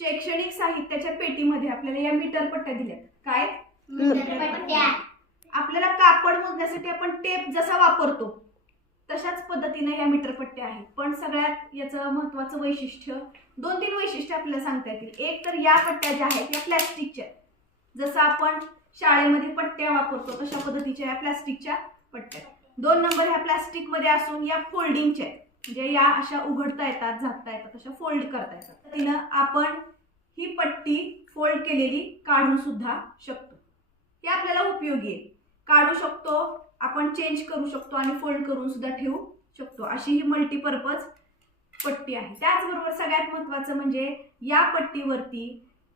शैक्षणिक साहित्याच्या पेटीमध्ये आपल्याला या मीटर पट्ट्या दिल्यात. काय मीटर पट्ट्या. आपल्याला कापड मोजण्यासाठी आपण टेप जसा वापरतो तशाच पद्धतीने या मीटर पट्ट्या आहेत. पण सगळ्यात याचं महत्त्वाचं वैशिष्ट्य 2-3 वैशिष्ट्य आपल्याला सांगता येतील. एक तर या पट्ट्या ज्या आहेत या प्लॅस्टिकच्या, जसं आपण शाळेमध्ये पट्ट्या वापरतो तशा पद्धतीच्या या प्लॅस्टिकच्या पट्ट्या. 2 नंबर ह्या प्लॅस्टिकमध्ये असून या फोल्डिंगच्या, म्हणजे या अशा उघडता येतात, झाकता येतात, अशा फोल्ड करता येतात. तिनं आपण ही पट्टी फोल्ड केलेली काढू सुद्धा शकतो. हे आपल्याला उपयोगी आहे. काढू शकतो, आपण चेंज करू शकतो आणि फोल्ड करून सुद्धा ठेवू शकतो. अशी ही मल्टीपर्पज पट्टी आहे. त्याचबरोबर सगळ्यात महत्त्वाचं म्हणजे या पट्टीवरती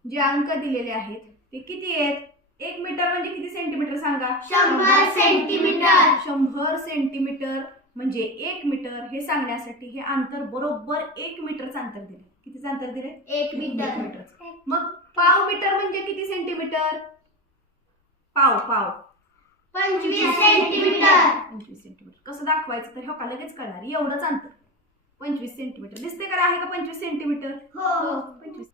जे अंक दिलेले आहेत ते किती आहेत? 1 मीटर म्हणजे किती सेंटीमीटर सांगा? 100 सेंटीमीटर. 100 सेंटीमीटर म्हणजे 1 मीटर हे सांगण्यासाठी हे अंतर बरोबर 1 मीटरचं अंतर दिले. कितीचं अंतर दिले? 1 मीटर. मग पाव मीटर म्हणजे किती सेंटीमीटर? पाव 25 सेंटीमीटर. 25 सेंटीमीटर. कसं दाखवायचं तर हो का लगेच कळणार. एवढंच अंतर 25 सेंटीमीटर. दिसते का आहे का 25 सेंटीमीटर? हो. 25.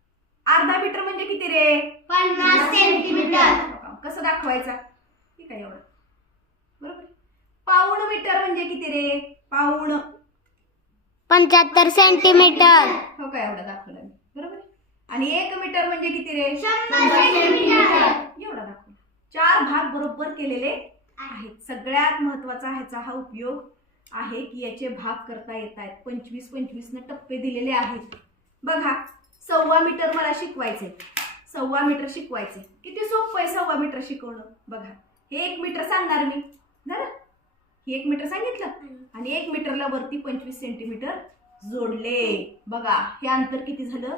अर्धा मीटर म्हणजे किती रे? 50 सेंटीमीटर. कसं दाखवायचा? ठीक आहे, एवढं बरोबर. पाऊण मीटर म्हणजे किती रे? पाऊण 75 सेंटीमीटर. हो काय, एवढा दाखवला मी, बरोबर. आणि 1 मीटर म्हणजे किती रे? 100 सेंटीमीटर. एवढा दाखवला. 4 भाग बरोबर केलेले आहेत. सगळ्यात महत्वाचा ह्याचा हा उपयोग आहे की याचे भाग करता येत आहेत. 25-25 न टप्पे दिलेले आहेत. बघा, 1.25 मीटर मला शिकवायचे. 1.25 मीटर शिकवायचे. किती सोपं आहे 1.25 मीटर शिकवणं. बघा, हे 1 मीटर सांगणार मी, झालं. हे 1 मीटर सांगितलं आणि 1 मीटरला वरती 25 सेंटीमीटर जोडले. बघा, हे अंतर किती झालं?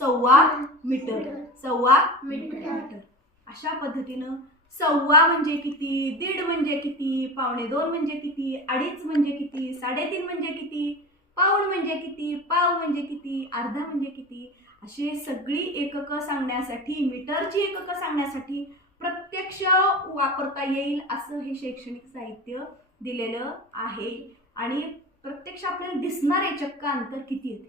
1.25 मीटर. 1.25 मीटर. अशा पद्धतीनं 1.25 म्हणजे किती, 1.5 म्हणजे किती, 1.25 म्हणजे किती, 2.5 म्हणजे किती, 3.5 म्हणजे किती, पाऊण म्हणजे किती, पाव म्हणजे किती, अर्धा म्हणजे किती, अशी सगळी एककं सांगण्यासाठी, मीटरची एककं सांगण्यासाठी प्रत्यक्ष वापरता येईल असं हे शैक्षणिक साहित्य दिलेलं आहे. आणि प्रत्यक्ष आपल्याला दिसणार आहे चक्क अंतर किती येते.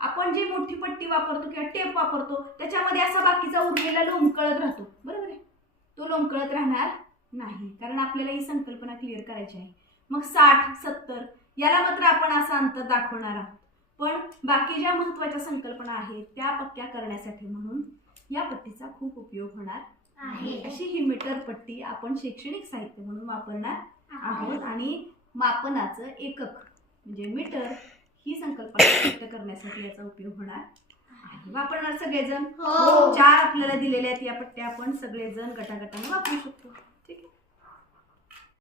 आपण जे मोठी पट्टी वापरतो किंवा टेप वापरतो त्याच्यामध्ये असा बाकीचा उरलेला लोंबकळत राहतो, बरोबर आहे. तो लोंबकळत राहणार नाही, कारण आपल्याला ही संकल्पना क्लिअर करायची आहे. मग 60-70 याला मात्र आपण असं अंतर दाखवणार आहोत. पण बाकी ज्या महत्त्वाच्या संकल्पना आहेत त्या पक्क्या करण्यासाठी म्हणून या पट्टीचा खूप उपयोग होणार आहे. अशी ही मीटर पट्टी आपण शैक्षणिक साहित्य म्हणून वापरणार आहोत. आणि मापनाचं एकक म्हणजे मीटर ही संकल्पना व्यक्त करण्यासाठी याचा उपयोग होणार आहे. वापरणार सगळेजण? 4 आपल्याला दिलेल्या आहेत या पट्ट्या. आपण सगळेजण गटागटाने वापरू शकतो.